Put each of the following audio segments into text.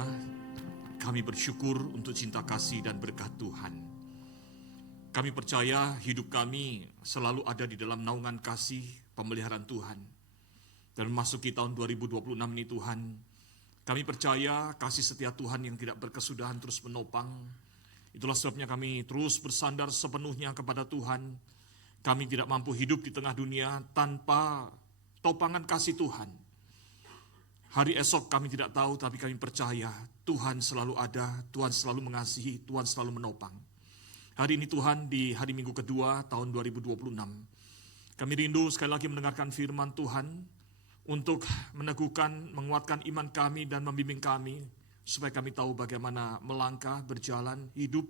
Bapa, kami bersyukur untuk cinta kasih dan berkat Tuhan. Kami percaya hidup kami selalu ada di dalam naungan kasih pemeliharaan Tuhan. Dan memasuki tahun 2026 ini Tuhan, kami percaya kasih setia Tuhan yang tidak berkesudahan terus menopang. Itulah sebabnya kami terus bersandar sepenuhnya kepada Tuhan. Kami tidak mampu hidup di tengah dunia tanpa topangan kasih Tuhan. Hari esok kami tidak tahu, tapi kami percaya Tuhan selalu ada, Tuhan selalu mengasihi, Tuhan selalu menopang. Hari ini Tuhan, di hari Minggu kedua tahun 2026, kami rindu sekali lagi mendengarkan firman Tuhan untuk meneguhkan, menguatkan iman kami dan membimbing kami, supaya kami tahu bagaimana melangkah, berjalan, hidup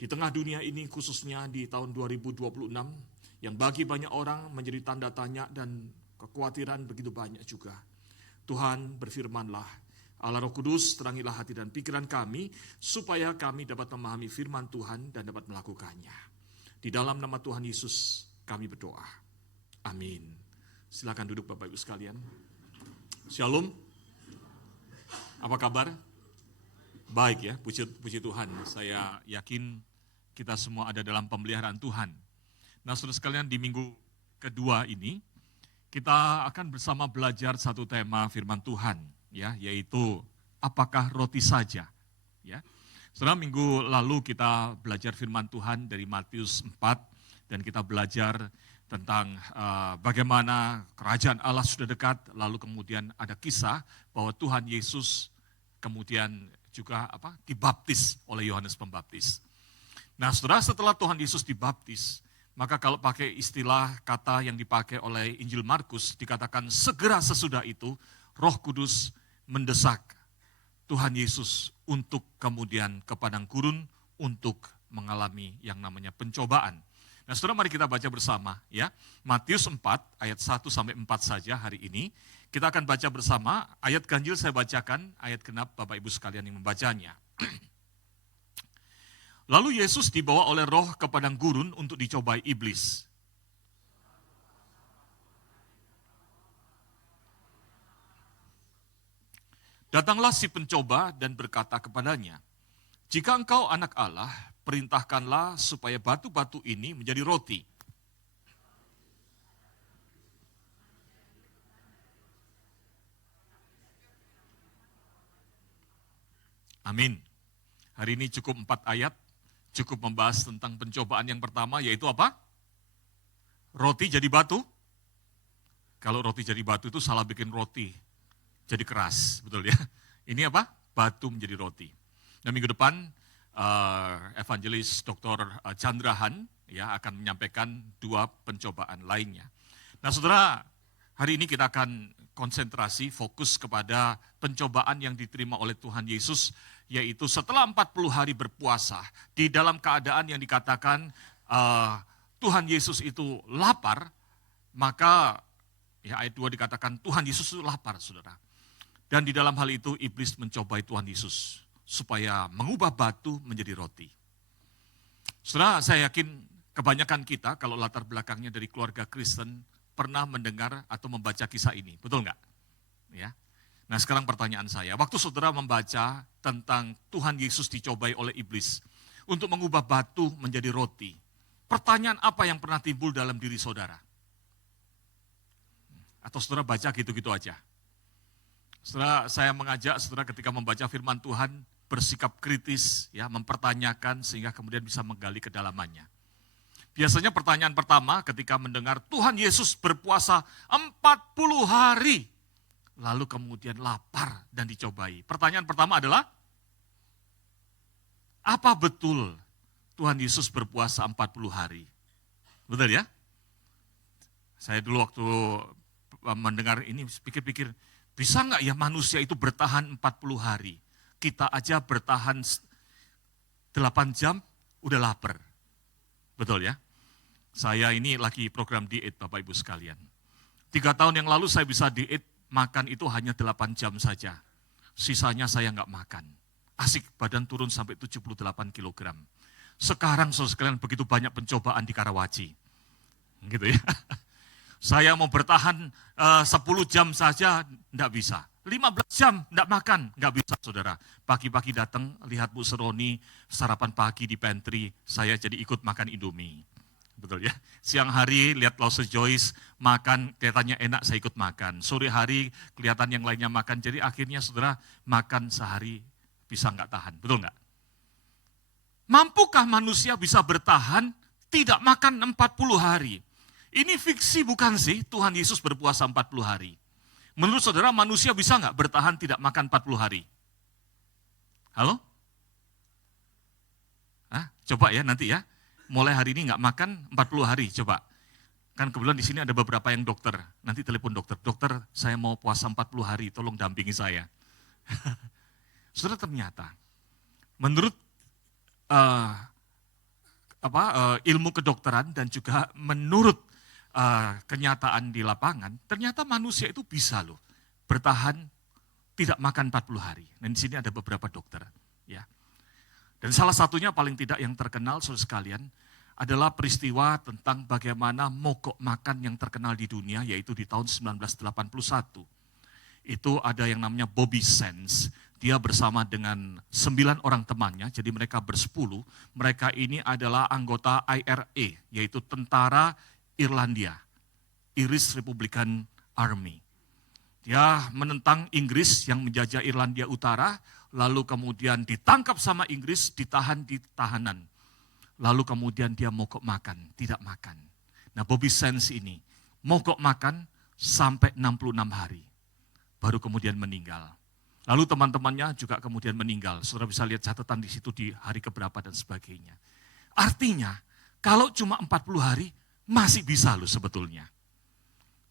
di tengah dunia ini, khususnya di tahun 2026, yang bagi banyak orang menjadi tanda tanya dan kekhawatiran begitu banyak juga. Tuhan, berfirmanlah, Allah Roh Kudus, terangilah hati dan pikiran kami, supaya kami dapat memahami firman Tuhan dan dapat melakukannya. Di dalam nama Tuhan Yesus, kami berdoa. Amin. Silakan duduk Bapak Ibu sekalian. Shalom. Apa kabar? Baik ya, puji Tuhan. Saya yakin kita semua ada dalam pemeliharaan Tuhan. Nah, saudara sekalian, di minggu kedua ini, kita akan bersama belajar satu tema firman Tuhan, ya, yaitu apakah roti saja, ya. Setelah minggu lalu kita belajar firman Tuhan dari Matius 4 dan kita belajar tentang bagaimana kerajaan Allah sudah dekat, lalu kemudian ada kisah bahwa Tuhan Yesus kemudian juga dibaptis oleh Yohanes Pembaptis. Nah, setelah Tuhan Yesus dibaptis, maka kalau pakai istilah kata yang dipakai oleh Injil Markus, dikatakan segera sesudah itu Roh Kudus mendesak Tuhan Yesus untuk kemudian ke padang gurun untuk mengalami yang namanya pencobaan. Nah, saudara, mari kita baca bersama ya. Matius 4 ayat 1 sampai 4 saja hari ini. Kita akan baca bersama, ayat ganjil saya bacakan, ayat genap Bapak Ibu sekalian yang membacanya. Lalu Yesus dibawa oleh Roh ke padang gurun untuk dicobai iblis. Datanglah si pencoba dan berkata kepadanya, "Jika engkau anak Allah, perintahkanlah supaya batu-batu ini menjadi roti." Amin. Hari ini cukup 4 ayat. Cukup membahas tentang pencobaan yang pertama, yaitu apa? Roti jadi batu. Kalau roti jadi batu itu salah bikin roti, jadi keras, betul ya? Ini apa? Batu menjadi roti. Nah, minggu depan evangelis Dr. Chandrahan ya akan menyampaikan 2 pencobaan lainnya. Nah, saudara, hari ini kita akan konsentrasi, fokus kepada pencobaan yang diterima oleh Tuhan Yesus, yaitu setelah 40 hari berpuasa, di dalam keadaan yang dikatakan Tuhan Yesus itu lapar, maka ya ayat 2 dikatakan Tuhan Yesus itu lapar, saudara. Dan di dalam hal itu iblis mencobai Tuhan Yesus, supaya mengubah batu menjadi roti. Saudara, saya yakin kebanyakan kita, kalau latar belakangnya dari keluarga Kristen, pernah mendengar atau membaca kisah ini, betul nggak? Ya. Nah, sekarang pertanyaan saya, waktu saudara membaca tentang Tuhan Yesus dicobai oleh iblis untuk mengubah batu menjadi roti, pertanyaan apa yang pernah timbul dalam diri saudara? Atau saudara baca gitu-gitu aja? Saudara, saya mengajak saudara ketika membaca firman Tuhan, bersikap kritis, ya, mempertanyakan sehingga kemudian bisa menggali kedalamannya. Biasanya pertanyaan pertama ketika mendengar Tuhan Yesus berpuasa 40 hari, lalu kemudian lapar dan dicobai. Pertanyaan pertama adalah, apa betul Tuhan Yesus berpuasa 40 hari? Betul ya? Saya dulu waktu mendengar ini pikir-pikir, bisa nggak ya manusia itu bertahan 40 hari? Kita aja bertahan 8 jam, udah lapar. Betul ya? Saya ini lagi program diet Bapak Ibu sekalian. 3 tahun yang lalu saya bisa diet, makan itu hanya 8 jam saja. Sisanya saya nggak makan. Asik, badan turun sampai 78 kg. Sekarang saudara sekalian begitu banyak pencobaan di Karawaci. Gitu ya. Saya mau bertahan 10 jam saja, enggak bisa. 15 jam enggak makan, enggak bisa saudara. Pagi-pagi datang, lihat Bu Seroni sarapan pagi di pantry, saya jadi ikut makan Indomie. Betul ya. Siang hari lihat Lause Joyce makan, kelihatannya enak, saya ikut makan. Sore hari kelihatan yang lainnya makan, jadi akhirnya saudara makan sehari bisa enggak tahan. Betul enggak? Mampukah manusia bisa bertahan tidak makan 40 hari? Ini fiksi bukan sih Tuhan Yesus berpuasa 40 hari? Menurut saudara manusia bisa enggak bertahan tidak makan 40 hari? Halo? Coba ya nanti ya. Mulai hari ini enggak makan 40 hari, coba. Kan kebetulan di sini ada beberapa yang dokter. Nanti telepon dokter. Dokter, saya mau puasa 40 hari, tolong dampingi saya. Saudara, ternyata menurut ilmu kedokteran dan juga menurut kenyataan di lapangan, ternyata manusia itu bisa loh bertahan tidak makan 40 hari. Dan di sini ada beberapa dokter, ya. Dan salah satunya paling tidak yang terkenal saudara sekalian adalah peristiwa tentang bagaimana mogok makan yang terkenal di dunia, yaitu di tahun 1981. Itu ada yang namanya Bobby Sands. Dia bersama dengan 9 orang temannya, jadi mereka bersepuluh. Mereka ini adalah anggota IRA, yaitu Tentara Irlandia, Irish Republican Army. Dia menentang Inggris yang menjajah Irlandia Utara, lalu kemudian ditangkap sama Inggris, ditahan di tahanan. Lalu kemudian dia mogok makan, tidak makan. Nah, Bobby Sands ini mogok makan sampai 66 hari, baru kemudian meninggal. Lalu teman-temannya juga kemudian meninggal. Saudara bisa lihat catatan di situ di hari keberapa dan sebagainya. Artinya, kalau cuma 40 hari, masih bisa loh sebetulnya.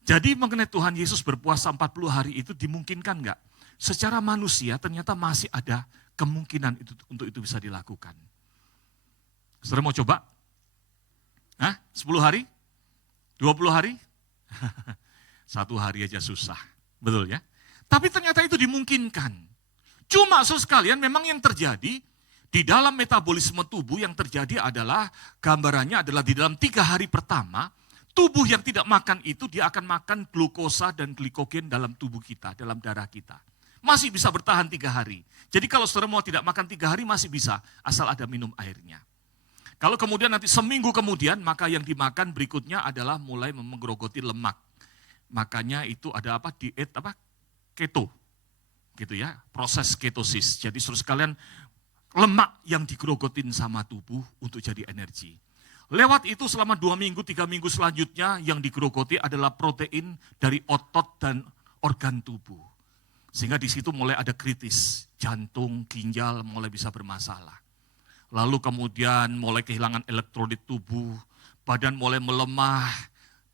Jadi mengenai Tuhan Yesus berpuasa 40 hari itu dimungkinkan enggak? Secara manusia ternyata masih ada kemungkinan untuk itu bisa dilakukan. Saudara mau coba? 10 hari? 20 hari? 1 hari aja susah. Betul ya? Tapi ternyata itu dimungkinkan. Cuma saudara sekalian memang yang terjadi di dalam metabolisme tubuh yang terjadi adalah gambarannya adalah di dalam 3 hari pertama, tubuh yang tidak makan itu dia akan makan glukosa dan glikogen dalam tubuh kita, dalam darah kita. Masih bisa bertahan 3 hari. Jadi kalau saudara mau tidak makan 3 hari masih bisa, asal ada minum airnya. Kalau kemudian nanti seminggu kemudian, maka yang dimakan berikutnya adalah mulai menggerogoti lemak. Makanya itu ada diet keto, gitu ya, proses ketosis. Jadi saudara sekalian, lemak yang digerogotin sama tubuh untuk jadi energi. Lewat itu selama 2 minggu, 3 minggu selanjutnya yang digerogoti adalah protein dari otot dan organ tubuh. Sehingga di situ mulai ada kritis, jantung, ginjal mulai bisa bermasalah. Lalu kemudian mulai kehilangan elektrolit tubuh, badan mulai melemah,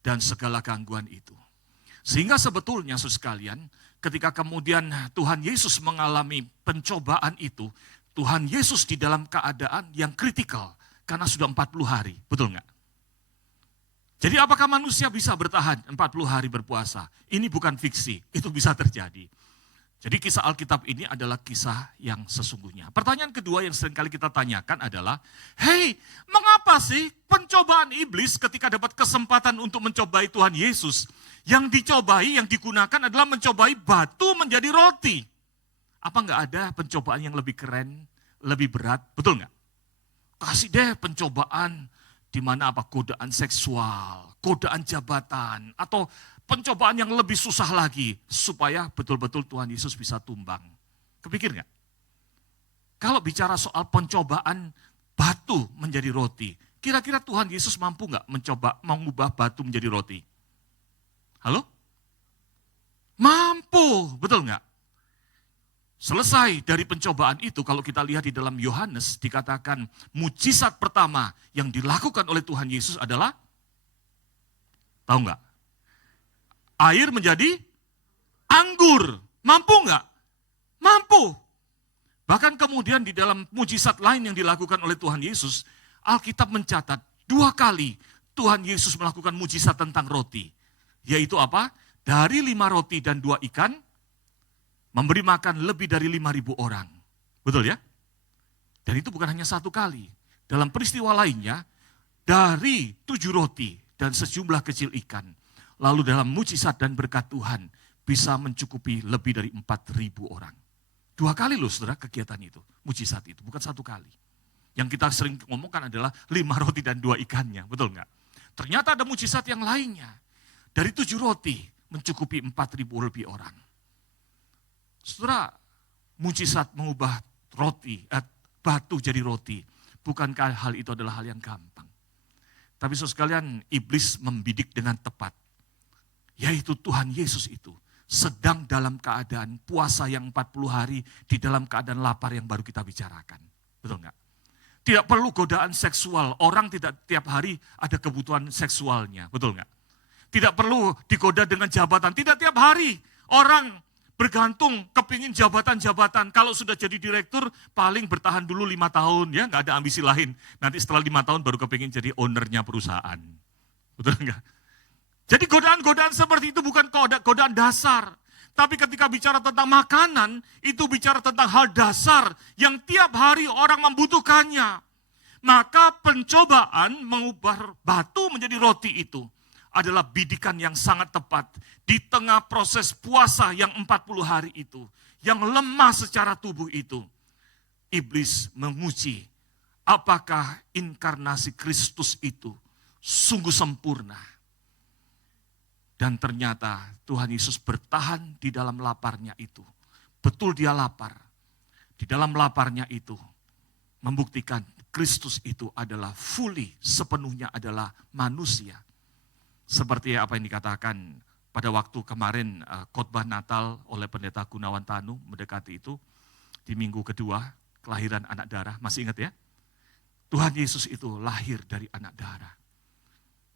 dan segala gangguan itu. Sehingga sebetulnya saudara sekalian, ketika kemudian Tuhan Yesus mengalami pencobaan itu, Tuhan Yesus di dalam keadaan yang kritikal, karena sudah 40 hari, betul enggak? Jadi apakah manusia bisa bertahan 40 hari berpuasa? Ini bukan fiksi, itu bisa terjadi. Jadi kisah Alkitab ini adalah kisah yang sesungguhnya. Pertanyaan kedua yang seringkali kita tanyakan adalah, hey, mengapa sih pencobaan iblis ketika dapat kesempatan untuk mencobai Tuhan Yesus, yang dicobai, yang digunakan adalah mencobai batu menjadi roti? Apa enggak ada pencobaan yang lebih keren, lebih berat, betul enggak? Kasih deh pencobaan di mana godaan seksual, godaan jabatan, atau pencobaan yang lebih susah lagi supaya betul-betul Tuhan Yesus bisa tumbang. Kepikir nggak? Kalau bicara soal pencobaan batu menjadi roti, kira-kira Tuhan Yesus mampu nggak mencoba mengubah batu menjadi roti? Halo? Mampu, betul nggak? Selesai dari pencobaan itu, kalau kita lihat di dalam Yohanes, dikatakan mujizat pertama yang dilakukan oleh Tuhan Yesus adalah, tahu nggak? Air menjadi anggur. Mampu nggak? Mampu. Bahkan kemudian di dalam mujizat lain yang dilakukan oleh Tuhan Yesus, Alkitab mencatat 2 kali Tuhan Yesus melakukan mujizat tentang roti. Yaitu apa? Dari 5 roti dan 2 ikan, memberi makan lebih dari 5.000 orang. Betul ya? Dan itu bukan hanya 1 kali. Dalam peristiwa lainnya, dari 7 roti dan sejumlah kecil ikan. Lalu dalam mujizat dan berkat Tuhan, bisa mencukupi lebih dari 4.000 orang. 2 kali loh saudara kegiatan itu, mujizat itu, bukan 1 kali. Yang kita sering ngomongkan adalah 5 roti dan 2 ikannya, betul nggak? Ternyata ada mujizat yang lainnya. Dari 7 roti mencukupi 4.000 lebih orang. Saudara, mujizat mengubah batu jadi roti, bukankah hal itu adalah hal yang gampang? Tapi saudara sekalian, iblis membidik dengan tepat. Yaitu Tuhan Yesus itu sedang dalam keadaan puasa yang 40 hari di dalam keadaan lapar yang baru kita bicarakan. Betul enggak? Tidak perlu godaan seksual, orang tidak tiap hari ada kebutuhan seksualnya. Betul enggak? Tidak perlu digoda dengan jabatan, tidak tiap hari orang bergantung kepingin jabatan-jabatan. Kalau sudah jadi direktur paling bertahan dulu 5 tahun, ya nggak ada ambisi lain. Nanti setelah 5 tahun baru kepingin jadi ownernya perusahaan. Betul enggak? Jadi godaan-godaan seperti itu bukan godaan dasar. Tapi ketika bicara tentang makanan, itu bicara tentang hal dasar yang tiap hari orang membutuhkannya. Maka pencobaan mengubah batu menjadi roti itu adalah bidikan yang sangat tepat di tengah proses puasa yang 40 hari itu. Yang lemah secara tubuh itu. Iblis menguji apakah inkarnasi Kristus itu sungguh sempurna. Dan ternyata Tuhan Yesus bertahan di dalam laparnya itu. Betul dia lapar. Di dalam laparnya itu membuktikan Kristus itu adalah fully, sepenuhnya adalah manusia. Seperti apa yang dikatakan pada waktu kemarin khotbah Natal oleh Pendeta Gunawan Tanu mendekati itu. Di minggu kedua kelahiran anak darah, masih ingat ya? Tuhan Yesus itu lahir dari anak darah.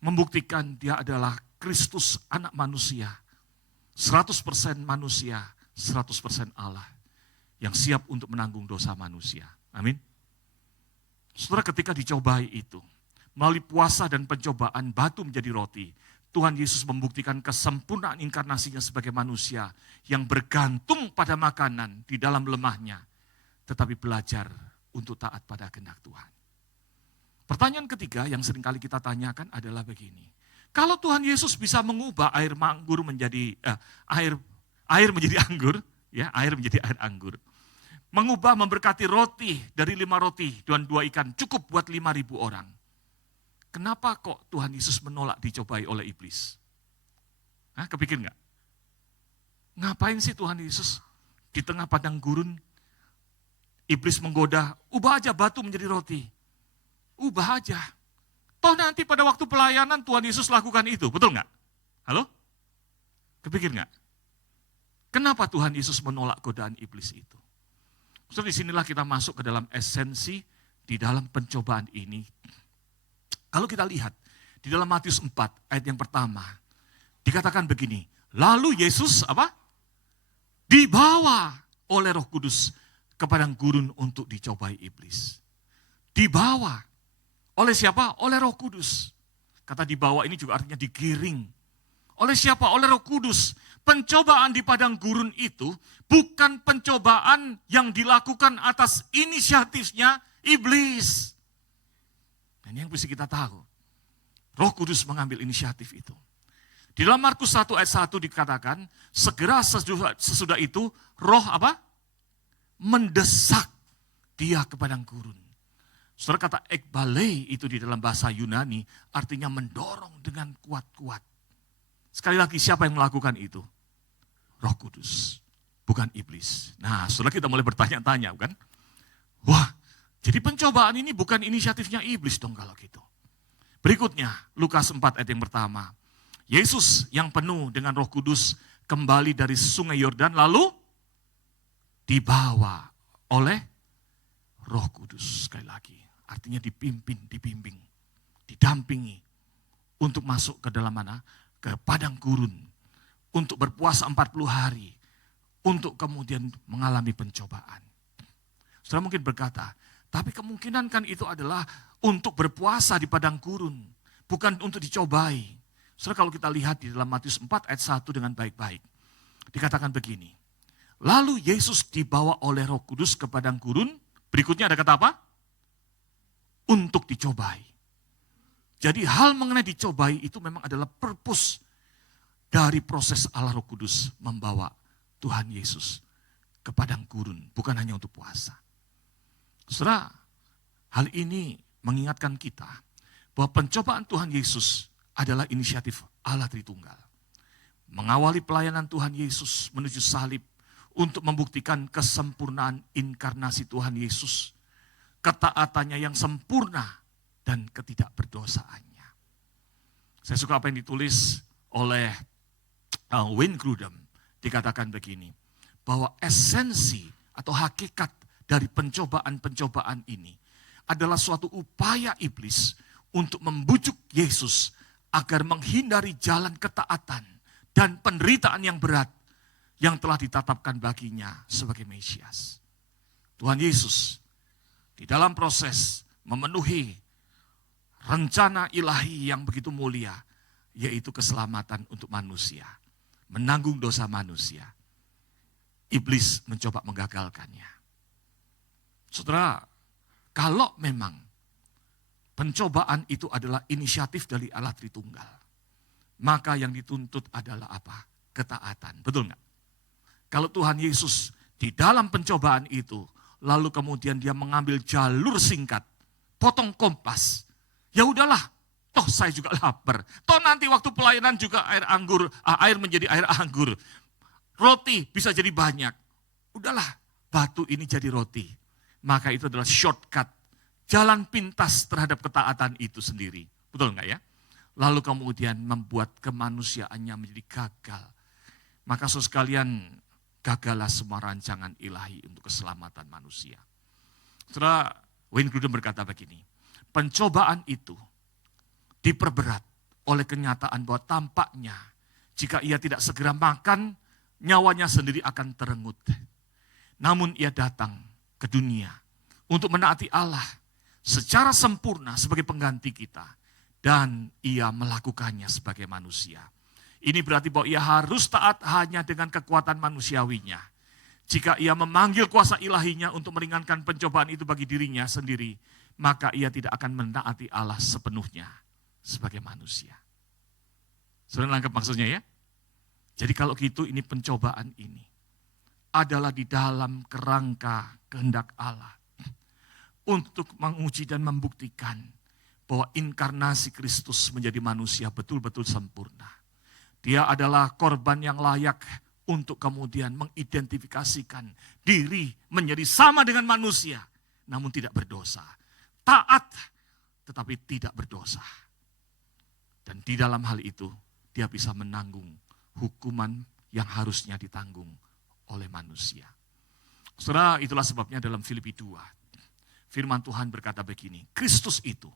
Membuktikan dia adalah Kristus anak manusia, 100% manusia, 100% Allah, yang siap untuk menanggung dosa manusia. Amin. Saudara, ketika dicobai itu, melalui puasa dan pencobaan batu menjadi roti, Tuhan Yesus membuktikan kesempurnaan inkarnasinya sebagai manusia yang bergantung pada makanan di dalam lemahnya, tetapi belajar untuk taat pada kehendak Tuhan. Pertanyaan ketiga yang seringkali kita tanyakan adalah begini. Kalau Tuhan Yesus bisa mengubah air anggur menjadi air menjadi anggur, ya, air menjadi air anggur. Mengubah, memberkati roti dari 5 roti dan 2 ikan cukup buat 5.000 orang. Kenapa kok Tuhan Yesus menolak dicobai oleh iblis? Kepikir nggak? Ngapain sih Tuhan Yesus di tengah padang gurun, iblis menggoda, ubah aja batu menjadi roti. Ubah aja. Toh nanti pada waktu pelayanan Tuhan Yesus lakukan itu, betul nggak? Halo? Kepikir nggak? Kenapa Tuhan Yesus menolak godaan iblis itu? So, disinilah kita masuk ke dalam esensi di dalam pencobaan ini. Kalau kita lihat di dalam Matius 4 ayat yang pertama, dikatakan begini, lalu Yesus dibawa oleh Roh Kudus ke padang gurun untuk dicobai iblis. Dibawa. Oleh siapa? Oleh Roh Kudus. Kata dibawa ini juga artinya digiring. Oleh siapa? Oleh Roh Kudus. Pencobaan di padang gurun itu bukan pencobaan yang dilakukan atas inisiatifnya iblis. Dan yang mesti kita tahu, Roh Kudus mengambil inisiatif itu. Di dalam Markus 1 ayat 1 dikatakan, segera sesudah itu roh mendesak dia ke padang gurun. Saudara, kata ekbalei itu di dalam bahasa Yunani artinya mendorong dengan kuat-kuat. Sekali lagi, siapa yang melakukan itu? Roh Kudus, bukan iblis. Nah, saudara, kita mulai bertanya-tanya, kan? Wah, jadi pencobaan ini bukan inisiatifnya iblis dong kalau gitu. Berikutnya, Lukas 4 ayat yang pertama. Yesus yang penuh dengan Roh Kudus kembali dari sungai Yordan lalu dibawa oleh Roh Kudus. Sekali lagi, artinya dibimbing, didampingi untuk masuk ke dalam mana? Ke padang gurun, untuk berpuasa 40 hari, untuk kemudian mengalami pencobaan. Saudara mungkin berkata, tapi kemungkinan kan itu adalah untuk berpuasa di padang gurun, bukan untuk dicobai. Saudara, kalau kita lihat di dalam Matius 4 ayat 1 dengan baik-baik, dikatakan begini, lalu Yesus dibawa oleh Roh Kudus ke padang gurun, berikutnya ada kata apa? Untuk dicobai. Jadi hal mengenai dicobai itu memang adalah purpose dari proses Allah Roh Kudus membawa Tuhan Yesus ke padang gurun, bukan hanya untuk puasa. Saudara, hal ini mengingatkan kita bahwa pencobaan Tuhan Yesus adalah inisiatif Allah Tritunggal. Mengawali pelayanan Tuhan Yesus menuju salib untuk membuktikan kesempurnaan inkarnasi Tuhan Yesus, ketaatannya yang sempurna dan ketidakberdosaannya. Saya suka apa yang ditulis oleh Wayne Grudem, dikatakan begini, bahwa esensi atau hakikat dari pencobaan-pencobaan ini adalah suatu upaya iblis untuk membujuk Yesus agar menghindari jalan ketaatan dan penderitaan yang berat yang telah ditetapkan baginya sebagai Mesias. Tuhan Yesus di dalam proses memenuhi rencana ilahi yang begitu mulia, yaitu keselamatan untuk manusia, menanggung dosa manusia. Iblis mencoba menggagalkannya. Saudara, kalau memang pencobaan itu adalah inisiatif dari Allah Tritunggal, maka yang dituntut adalah apa? Ketaatan. Betul nggak? Kalau Tuhan Yesus di dalam pencobaan itu, lalu kemudian dia mengambil jalur singkat, potong kompas, ya udahlah, toh saya juga lapar. Toh nanti waktu pelayanan juga air menjadi air anggur. Roti bisa jadi banyak. Udahlah, batu ini jadi roti. Maka itu adalah shortcut, jalan pintas terhadap ketaatan itu sendiri. Betul enggak ya? Lalu kemudian membuat kemanusiaannya menjadi gagal. Maka saudara sekalian, gagallah semua rancangan ilahi untuk keselamatan manusia. Saudara, Wayne Grudem berkata begini, pencobaan itu diperberat oleh kenyataan bahwa tampaknya jika ia tidak segera makan, nyawanya sendiri akan terenggut. Namun ia datang ke dunia untuk menaati Allah secara sempurna sebagai pengganti kita. Dan ia melakukannya sebagai manusia. Ini berarti bahwa ia harus taat hanya dengan kekuatan manusiawinya. Jika ia memanggil kuasa ilahinya untuk meringankan pencobaan itu bagi dirinya sendiri, maka ia tidak akan menaati Allah sepenuhnya sebagai manusia. Sudah nangkep maksudnya ya? Jadi kalau gitu ini pencobaan ini adalah di dalam kerangka kehendak Allah untuk menguji dan membuktikan bahwa inkarnasi Kristus menjadi manusia betul-betul sempurna. Dia adalah korban yang layak untuk kemudian mengidentifikasikan diri menjadi sama dengan manusia, namun tidak berdosa. Taat, tetapi tidak berdosa. Dan di dalam hal itu, dia bisa menanggung hukuman yang harusnya ditanggung oleh manusia. Saudara, itulah sebabnya dalam Filipi 2, firman Tuhan berkata begini, Kristus itu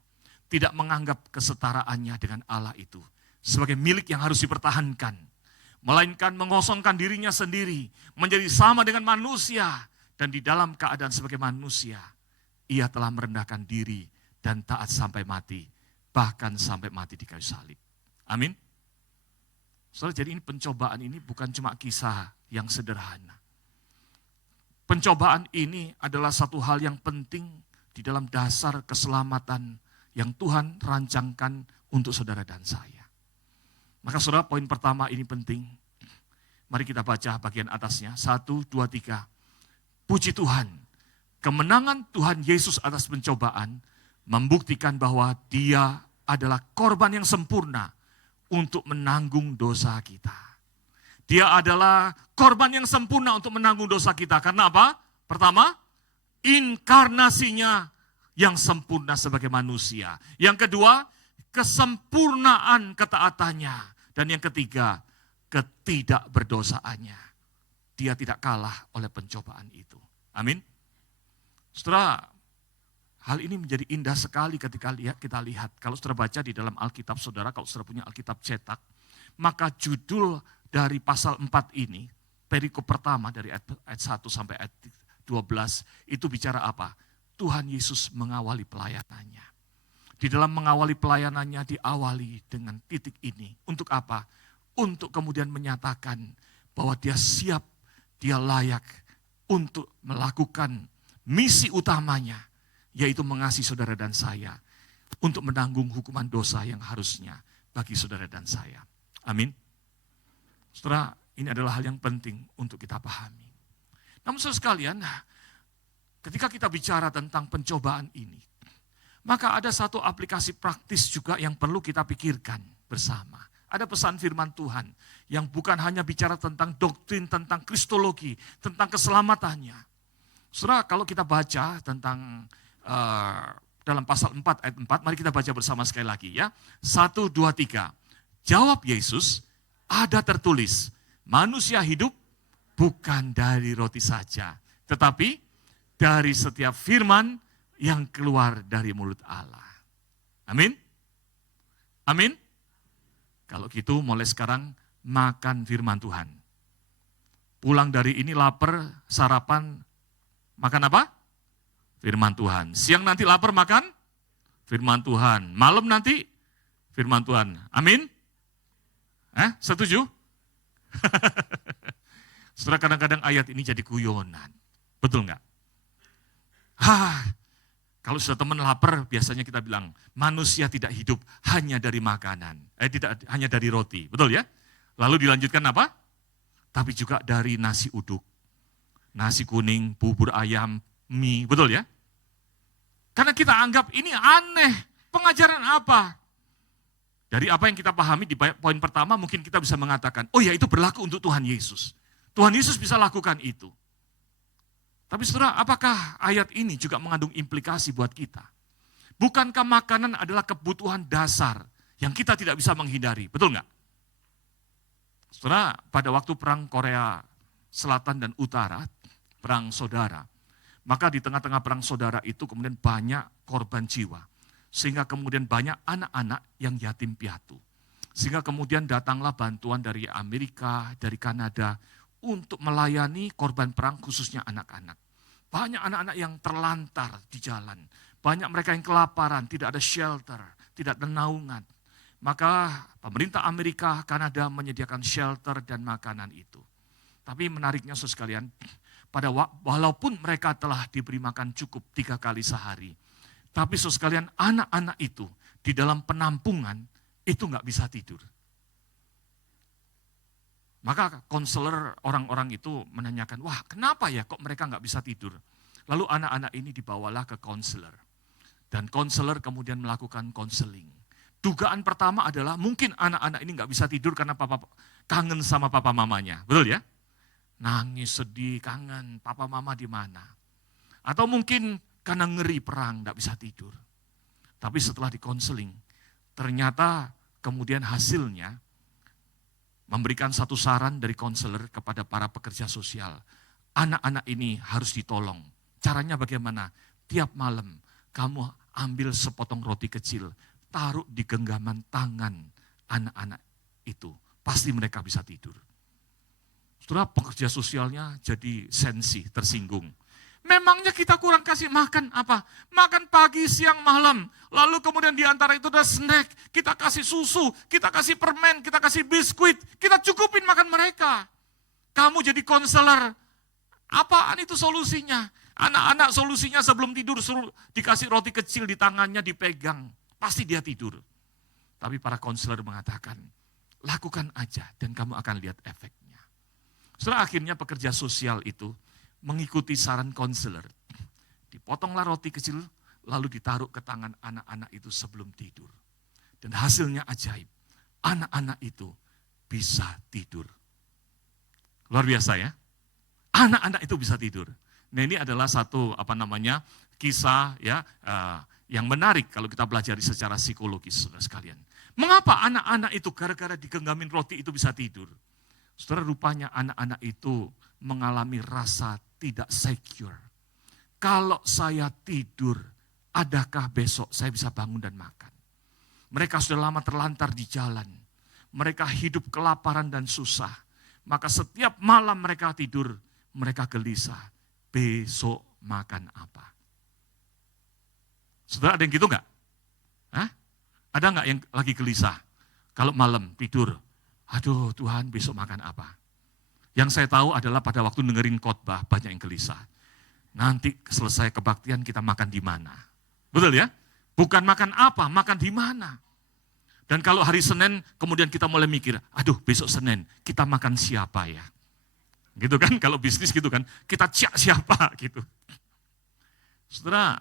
tidak menganggap kesetaraannya dengan Allah itu sebagai milik yang harus dipertahankan, melainkan mengosongkan dirinya sendiri, menjadi sama dengan manusia, dan di dalam keadaan sebagai manusia, ia telah merendahkan diri dan taat sampai mati, bahkan sampai mati di kayu salib. Amin. Saudara, jadi ini pencobaan ini bukan cuma kisah yang sederhana. Pencobaan ini adalah satu hal yang penting di dalam dasar keselamatan yang Tuhan rancangkan untuk saudara dan saya. Maka saudara, poin pertama ini penting. Mari kita baca bagian atasnya. 1, 2, 3. Puji Tuhan, kemenangan Tuhan Yesus atas pencobaan membuktikan bahwa Dia adalah korban yang sempurna untuk menanggung dosa kita. Dia adalah korban yang sempurna untuk menanggung dosa kita. Karena apa? Pertama, inkarnasinya yang sempurna sebagai manusia. Yang kedua, kesempurnaan ketaatannya. Dan yang ketiga, ketidakberdosaannya. Dia tidak kalah oleh pencobaan itu. Amin. Saudara, hal ini menjadi indah sekali ketika kita lihat. Kalau saudara baca di dalam Alkitab saudara, kalau saudara punya Alkitab cetak, maka judul dari pasal 4 ini, perikop pertama dari ayat 1 sampai ayat 12, itu bicara apa? Tuhan Yesus mengawali pelayanannya. Di dalam mengawali pelayanannya diawali dengan titik ini. Untuk apa? Untuk kemudian menyatakan bahwa dia siap, dia layak untuk melakukan misi utamanya, yaitu mengasihi saudara dan saya, untuk menanggung hukuman dosa yang harusnya bagi saudara dan saya. Amin. Saudara, ini adalah hal yang penting untuk kita pahami. Namun saudara sekalian, ketika kita bicara tentang pencobaan ini, maka ada satu aplikasi praktis juga yang perlu kita pikirkan bersama. Ada pesan firman Tuhan yang bukan hanya bicara tentang doktrin, tentang kristologi, tentang keselamatannya. Saudara, kalau kita baca tentang dalam pasal 4 ayat 4, mari kita baca bersama sekali lagi ya. 1, 2, 3. Jawab Yesus, ada tertulis, manusia hidup bukan dari roti saja, tetapi dari setiap firman yang keluar dari mulut Allah. Amin? Amin? Kalau gitu mulai sekarang makan firman Tuhan. Pulang dari ini lapar, sarapan, makan apa? Firman Tuhan. Siang nanti lapar makan? Firman Tuhan. Malam nanti firman Tuhan. Amin? Setuju? Setelah kadang-kadang ayat ini jadi guyonan. Betul nggak? Kalau sudah teman lapar, biasanya kita bilang, manusia tidak hidup hanya dari makanan. Tidak hanya dari roti. Betul ya? Lalu dilanjutkan apa? Tapi juga dari nasi uduk. Nasi kuning, bubur ayam, mie. Betul ya? Karena kita anggap ini aneh. Pengajaran apa? Dari apa yang kita pahami di poin pertama, mungkin kita bisa mengatakan, oh ya itu berlaku untuk Tuhan Yesus. Tuhan Yesus bisa lakukan itu. Tapi saudara, apakah ayat ini juga mengandung implikasi buat kita? Bukankah makanan adalah kebutuhan dasar yang kita tidak bisa menghindari, betul nggak? Saudara, pada waktu perang Korea Selatan dan Utara, perang saudara, maka di tengah-tengah perang saudara itu kemudian banyak korban jiwa. Sehingga kemudian banyak anak-anak yang yatim piatu. Sehingga kemudian datanglah bantuan dari Amerika, dari Kanada, untuk melayani korban perang khususnya anak-anak. Banyak anak-anak yang terlantar di jalan. Banyak mereka yang kelaparan, tidak ada shelter, tidak ada naungan. Maka pemerintah Amerika, Kanada menyediakan shelter dan makanan itu. Tapi menariknya saudara sekalian, walaupun mereka telah diberi makan cukup 3 kali sehari, tapi saudara sekalian anak-anak itu di dalam penampungan itu nggak bisa tidur. Maka konselor orang-orang itu menanyakan, wah kenapa ya kok mereka nggak bisa tidur? Lalu anak-anak ini dibawalah ke konselor. Dan konselor kemudian melakukan konseling. Dugaan pertama adalah mungkin anak-anak ini nggak bisa tidur karena papa kangen sama papa mamanya. Betul ya? Nangis, sedih, kangen, papa mama di mana? Atau mungkin karena ngeri perang nggak bisa tidur. Tapi setelah dikonseling, ternyata kemudian hasilnya memberikan satu saran dari konselor kepada para pekerja sosial. Anak-anak ini harus ditolong. Caranya bagaimana? Tiap malam kamu ambil sepotong roti kecil, taruh di genggaman tangan anak-anak itu. Pasti mereka bisa tidur. Setelah pekerja sosialnya jadi sensi, tersinggung. Memangnya kita kurang kasih makan apa? Makan pagi, siang, malam. Lalu kemudian di antara itu ada snack. Kita kasih susu, kita kasih permen, kita kasih biskuit. Kita cukupin makan mereka. Kamu jadi konselor. Apaan itu solusinya? Anak-anak solusinya sebelum tidur suruh dikasih roti kecil di tangannya dipegang. Pasti dia tidur. Tapi para konselor mengatakan, lakukan aja dan kamu akan lihat efeknya. Setelah akhirnya pekerja sosial itu mengikuti saran konselor. Dipotonglah roti kecil, lalu ditaruh ke tangan anak-anak itu sebelum tidur. Dan hasilnya ajaib. Anak-anak itu bisa tidur. Luar biasa ya. Anak-anak itu bisa tidur. Nah ini adalah satu kisah ya yang menarik kalau kita belajar secara psikologis, saudara sekalian. Mengapa anak-anak itu gara-gara digenggamin roti itu bisa tidur? Saudara, rupanya anak-anak itu mengalami rasa tidak secure. Kalau saya tidur, adakah besok saya bisa bangun dan makan? Mereka sudah lama terlantar di jalan. Mereka hidup kelaparan dan susah. Maka setiap malam mereka tidur, mereka gelisah. Besok makan apa? Saudara, ada yang gitu enggak? Ada enggak yang lagi gelisah? Kalau malam tidur, aduh Tuhan besok makan apa? Yang saya tahu adalah pada waktu dengerin khotbah banyak yang gelisah. Nanti selesai kebaktian kita makan di mana? Betul ya? Bukan makan apa, makan di mana? Dan kalau hari Senin kemudian kita mulai mikir, aduh besok Senin kita makan siapa ya? Gitu kan, kalau bisnis gitu kan, kita siapa gitu. Saudara,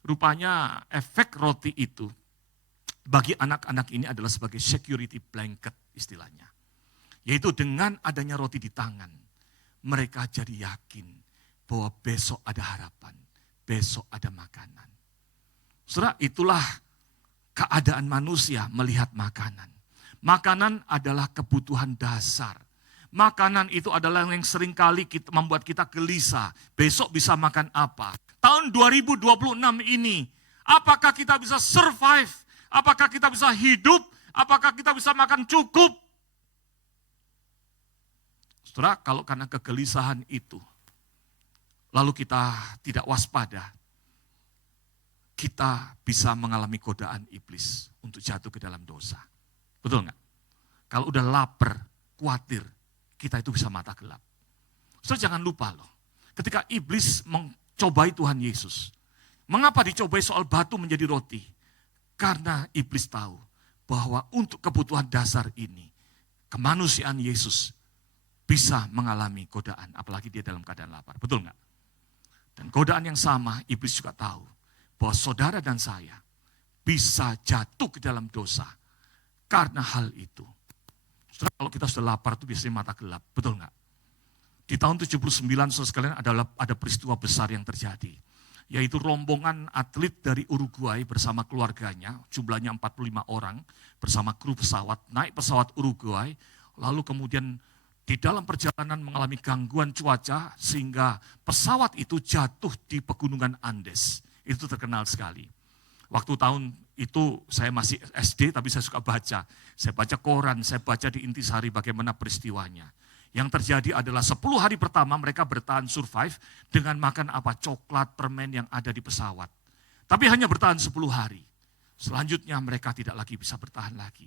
rupanya efek roti itu bagi anak-anak ini adalah sebagai security blanket istilahnya. Yaitu dengan adanya roti di tangan, mereka jadi yakin bahwa besok ada harapan, besok ada makanan. Saudara, itulah keadaan manusia melihat makanan. Makanan adalah kebutuhan dasar. Makanan itu adalah yang seringkali membuat kita gelisah. Besok bisa makan apa? Tahun 2026 ini, apakah kita bisa survive? Apakah kita bisa hidup? Apakah kita bisa makan cukup? Saudara, kalau karena kegelisahan itu, lalu kita tidak waspada, kita bisa mengalami godaan iblis untuk jatuh ke dalam dosa. Betul nggak? Kalau udah lapar, khawatir, kita itu bisa mata gelap. Saudara jangan lupa loh, ketika iblis mencobai Tuhan Yesus, mengapa dicobai soal batu menjadi roti? Karena iblis tahu bahwa untuk kebutuhan dasar ini, kemanusiaan Yesus bisa mengalami godaan, apalagi dia dalam keadaan lapar. Betul nggak? Dan godaan yang sama, iblis juga tahu bahwa saudara dan saya bisa jatuh ke dalam dosa karena hal itu. Saudara, kalau kita sudah lapar itu biasanya mata gelap, betul nggak? Di tahun 79, saudara sekalian, ada peristiwa besar yang terjadi, yaitu rombongan atlet dari Uruguay bersama keluarganya, jumlahnya 45 orang, bersama kru pesawat, naik pesawat Uruguay, lalu kemudian di dalam perjalanan mengalami gangguan cuaca, sehingga pesawat itu jatuh di pegunungan Andes. Itu terkenal sekali. Waktu tahun itu saya masih SD, tapi saya suka baca. Saya baca koran, saya baca di Intisari bagaimana peristiwanya. Yang terjadi adalah 10 hari pertama mereka bertahan survive dengan makan apa? Coklat, permen yang ada di pesawat. Tapi hanya bertahan 10 hari. Selanjutnya mereka tidak lagi bisa bertahan lagi.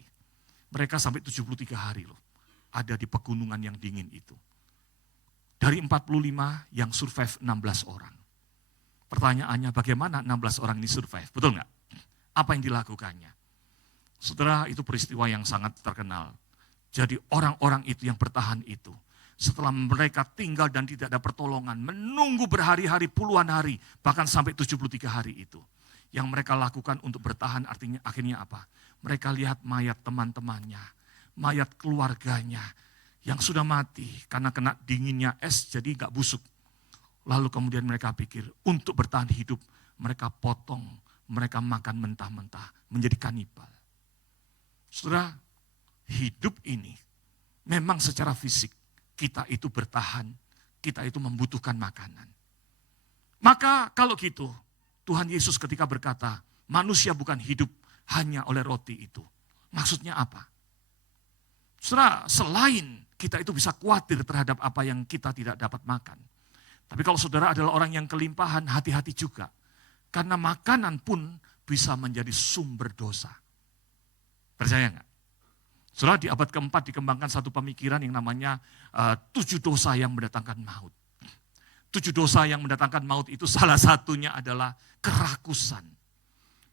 Mereka sampai 73 hari loh, ada di pegunungan yang dingin itu. Dari 45 yang survive 16 orang. Pertanyaannya bagaimana 16 orang ini survive? Betul nggak? Apa yang dilakukannya? Saudara, itu peristiwa yang sangat terkenal. Jadi orang-orang itu yang bertahan itu, setelah mereka tinggal dan tidak ada pertolongan, menunggu berhari-hari, puluhan hari, bahkan sampai 73 hari itu. Yang mereka lakukan untuk bertahan artinya akhirnya apa? Mereka lihat mayat teman-temannya, mayat keluarganya yang sudah mati karena kena dinginnya es jadi nggak busuk. Lalu kemudian mereka pikir untuk bertahan hidup, mereka potong, mereka makan mentah-mentah, menjadi kanibal. Saudara, hidup ini memang secara fisik kita itu bertahan, kita itu membutuhkan makanan. Maka kalau gitu, Tuhan Yesus ketika berkata, manusia bukan hidup hanya oleh roti itu. Maksudnya apa? Saudara, selain kita itu bisa khawatir terhadap apa yang kita tidak dapat makan. Tapi kalau saudara adalah orang yang kelimpahan, hati-hati juga. Karena makanan pun bisa menjadi sumber dosa. Percaya nggak? Saudara, di abad keempat dikembangkan satu pemikiran yang namanya 7 dosa yang mendatangkan maut. 7 dosa yang mendatangkan maut itu salah satunya adalah kerakusan.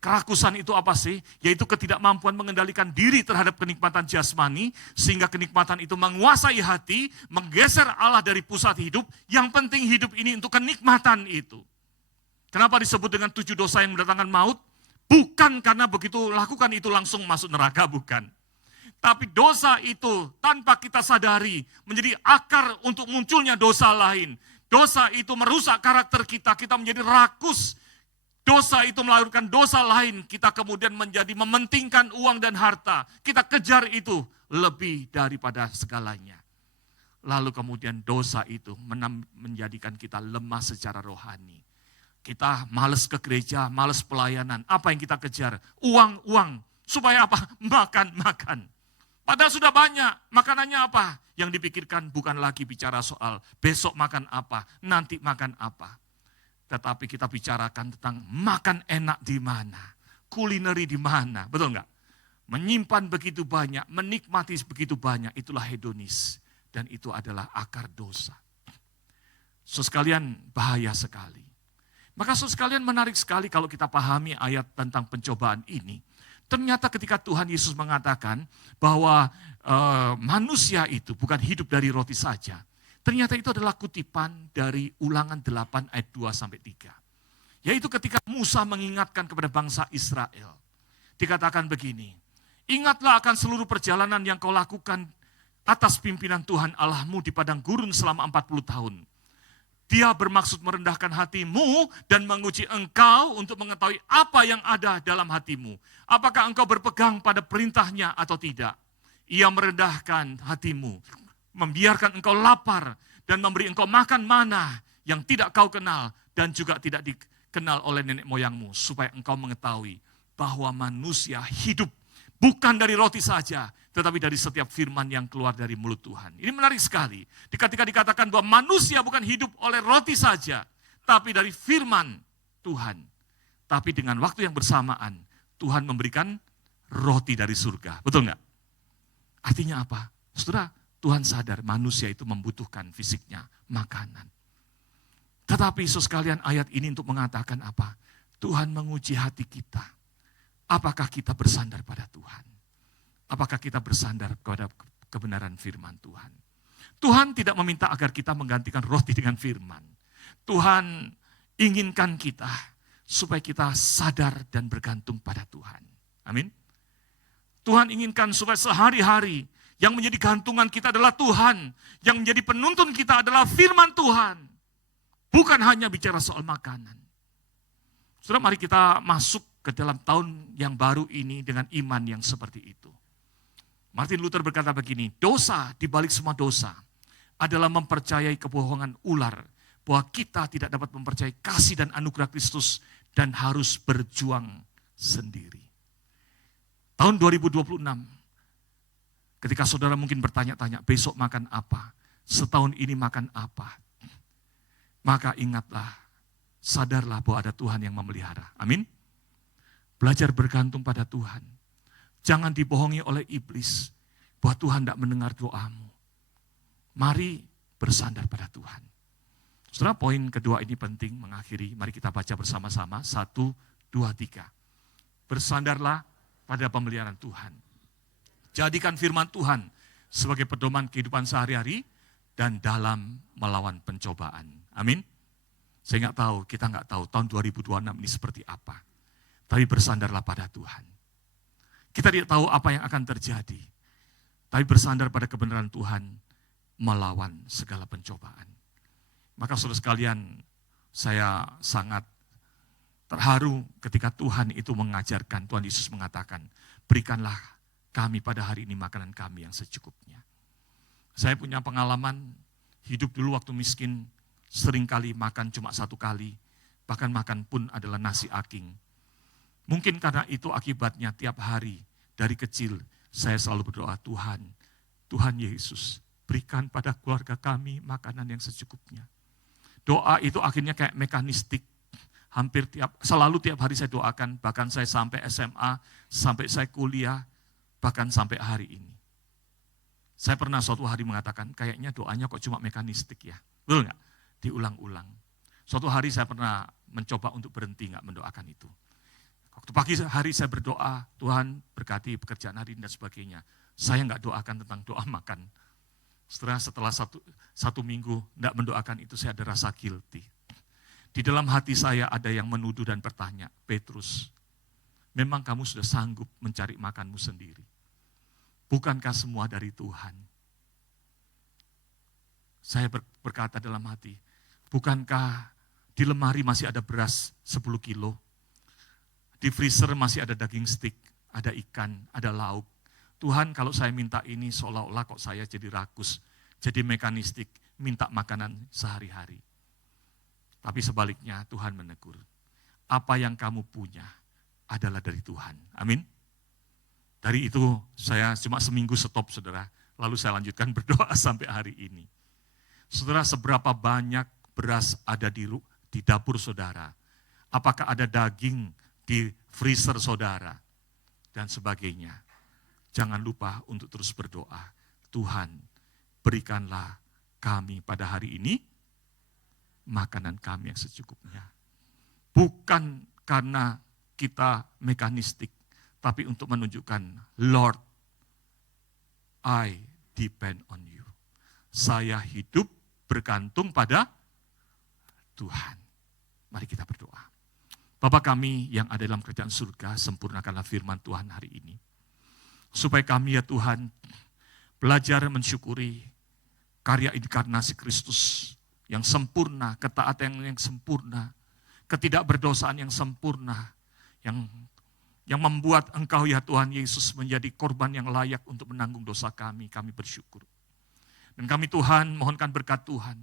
Kerakusan itu apa sih? Yaitu ketidakmampuan mengendalikan diri terhadap kenikmatan jasmani, sehingga kenikmatan itu menguasai hati, menggeser Allah dari pusat hidup, yang penting hidup ini untuk kenikmatan itu. Kenapa disebut dengan 7 dosa yang mendatangkan maut? Bukan karena begitu lakukan itu langsung masuk neraka, bukan. Tapi dosa itu tanpa kita sadari menjadi akar untuk munculnya dosa lain. Dosa itu merusak karakter kita, kita menjadi rakus. Dosa itu melahirkan dosa lain, kita kemudian menjadi mementingkan uang dan harta. Kita kejar itu lebih daripada segalanya. Lalu kemudian dosa itu menjadikan kita lemah secara rohani. Kita malas ke gereja, malas pelayanan. Apa yang kita kejar? Uang. Supaya apa? Makan. Padahal sudah banyak. Makanannya apa? Yang dipikirkan bukan lagi bicara soal besok makan apa, nanti makan apa. Tetapi kita bicarakan tentang makan enak di mana, kulineri di mana, betul enggak? Menyimpan begitu banyak, menikmati begitu banyak, itulah hedonis. Dan itu adalah akar dosa. Saudara sekalian, bahaya sekali. Maka saudara sekalian, menarik sekali kalau kita pahami ayat tentang pencobaan ini. Ternyata ketika Tuhan Yesus mengatakan bahwa manusia itu bukan hidup dari roti saja. Ternyata itu adalah kutipan dari Ulangan 8 ayat 2-3. Yaitu ketika Musa mengingatkan kepada bangsa Israel. Dikatakan begini, ingatlah akan seluruh perjalanan yang kau lakukan atas pimpinan Tuhan Allahmu di padang gurun selama 40 tahun. Dia bermaksud merendahkan hatimu dan menguji engkau untuk mengetahui apa yang ada dalam hatimu. Apakah engkau berpegang pada perintahnya atau tidak. Ia merendahkan hatimu, membiarkan engkau lapar dan memberi engkau makan mana yang tidak kau kenal dan juga tidak dikenal oleh nenek moyangmu. Supaya engkau mengetahui bahwa manusia hidup bukan dari roti saja, tetapi dari setiap firman yang keluar dari mulut Tuhan. Ini menarik sekali. Ketika dikatakan bahwa manusia bukan hidup oleh roti saja, tapi dari firman Tuhan. Tapi dengan waktu yang bersamaan, Tuhan memberikan roti dari surga. Betul nggak? Artinya apa? Saudara, Tuhan sadar manusia itu membutuhkan fisiknya, makanan. Tetapi Yesus sekalian, ayat ini untuk mengatakan apa? Tuhan menguji hati kita. Apakah kita bersandar pada Tuhan? Apakah kita bersandar kepada kebenaran firman Tuhan? Tuhan tidak meminta agar kita menggantikan roti dengan firman. Tuhan inginkan kita supaya kita sadar dan bergantung pada Tuhan. Amin. Tuhan inginkan supaya sehari-hari yang menjadi gantungan kita adalah Tuhan. Yang menjadi penuntun kita adalah firman Tuhan. Bukan hanya bicara soal makanan. Saudara, mari kita masuk ke dalam tahun yang baru ini dengan iman yang seperti itu. Martin Luther berkata begini, dosa di balik semua dosa adalah mempercayai kebohongan ular bahwa kita tidak dapat mempercayai kasih dan anugerah Kristus dan harus berjuang sendiri. Tahun 2026, ketika saudara mungkin bertanya-tanya, besok makan apa? Setahun ini makan apa? Maka ingatlah, sadarlah bahwa ada Tuhan yang memelihara. Amin. Belajar bergantung pada Tuhan. Jangan dibohongi oleh iblis bahwa Tuhan tidak mendengar doamu. Mari bersandar pada Tuhan. Saudara, poin kedua ini penting mengakhiri. Mari kita baca bersama-sama. 1, 2, 3. Bersandarlah pada pemeliharaan Tuhan. Jadikan firman Tuhan sebagai pedoman kehidupan sehari-hari dan dalam melawan pencobaan. Amin. Saya kita nggak tahu tahun 2026 ini seperti apa. Tapi bersandarlah pada Tuhan. Kita tidak tahu apa yang akan terjadi. Tapi bersandar pada kebenaran Tuhan melawan segala pencobaan. Maka saudara sekalian, saya sangat terharu ketika Tuhan itu mengajarkan, Tuhan Yesus mengatakan, berikanlah kami pada hari ini makanan kami yang secukupnya. Saya punya pengalaman hidup dulu waktu miskin, seringkali makan cuma 1 kali, bahkan makan pun adalah nasi aking. Mungkin karena itu akibatnya tiap hari dari kecil saya selalu berdoa, Tuhan Yesus, berikan pada keluarga kami makanan yang secukupnya. Doa itu akhirnya kayak mekanistik. Selalu tiap hari saya doakan, bahkan saya sampai SMA, sampai saya kuliah, bahkan sampai hari ini. Saya pernah suatu hari mengatakan, kayaknya doanya kok cuma mekanistik ya. Betul nggak? Diulang-ulang. Suatu hari saya pernah mencoba untuk berhenti nggak mendoakan itu. Waktu pagi hari saya berdoa, Tuhan berkati pekerjaan hari ini dan sebagainya. Saya nggak doakan tentang doa makan. Setelah satu minggu tidak mendoakan itu, saya ada rasa guilty. Di dalam hati saya ada yang menuduh dan bertanya, Petrus, memang kamu sudah sanggup mencari makanmu sendiri. Bukankah semua dari Tuhan? Saya berkata dalam hati, bukankah di lemari masih ada beras 10 kilo? Di freezer masih ada daging steak, ada ikan, ada lauk. Tuhan, kalau saya minta ini seolah-olah kok saya jadi rakus, jadi mekanistik, minta makanan sehari-hari. Tapi sebaliknya Tuhan menegur, apa yang kamu punya adalah dari Tuhan. Amin. Dari itu saya cuma seminggu stop saudara, lalu saya lanjutkan berdoa sampai hari ini. Saudara, seberapa banyak beras ada di dapur saudara? Apakah ada daging di freezer saudara? Dan sebagainya. Jangan lupa untuk terus berdoa. Tuhan, berikanlah kami pada hari ini makanan kami yang secukupnya. Bukan karena kita mekanistik, tapi untuk menunjukkan, Lord, I depend on you. Saya hidup bergantung pada Tuhan. Mari kita berdoa. Bapa kami yang ada dalam kerajaan surga, sempurnakanlah firman Tuhan hari ini. Supaya kami ya Tuhan, belajar mensyukuri karya inkarnasi Kristus yang sempurna, ketaatan yang sempurna, ketidakberdosaan yang sempurna, yang membuat Engkau ya Tuhan Yesus menjadi korban yang layak untuk menanggung dosa kami bersyukur. Dan kami Tuhan mohonkan berkat Tuhan,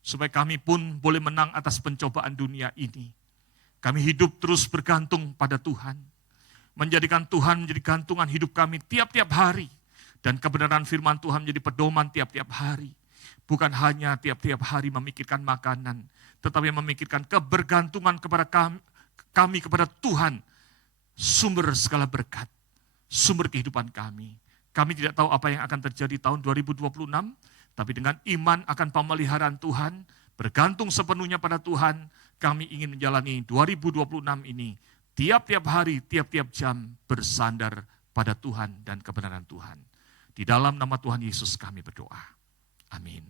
supaya kami pun boleh menang atas pencobaan dunia ini. Kami hidup terus bergantung pada Tuhan, menjadikan Tuhan menjadi gantungan hidup kami tiap-tiap hari, dan kebenaran firman Tuhan menjadi pedoman tiap-tiap hari. Bukan hanya tiap-tiap hari memikirkan makanan, tetapi memikirkan kebergantungan kepada kami kepada Tuhan, sumber segala berkat, sumber kehidupan kami. Kami tidak tahu apa yang akan terjadi tahun 2026, tapi dengan iman akan pemeliharaan Tuhan, bergantung sepenuhnya pada Tuhan, kami ingin menjalani 2026 ini, tiap-tiap hari, tiap-tiap jam, bersandar pada Tuhan dan kebenaran Tuhan. Di dalam nama Tuhan Yesus kami berdoa. Amin.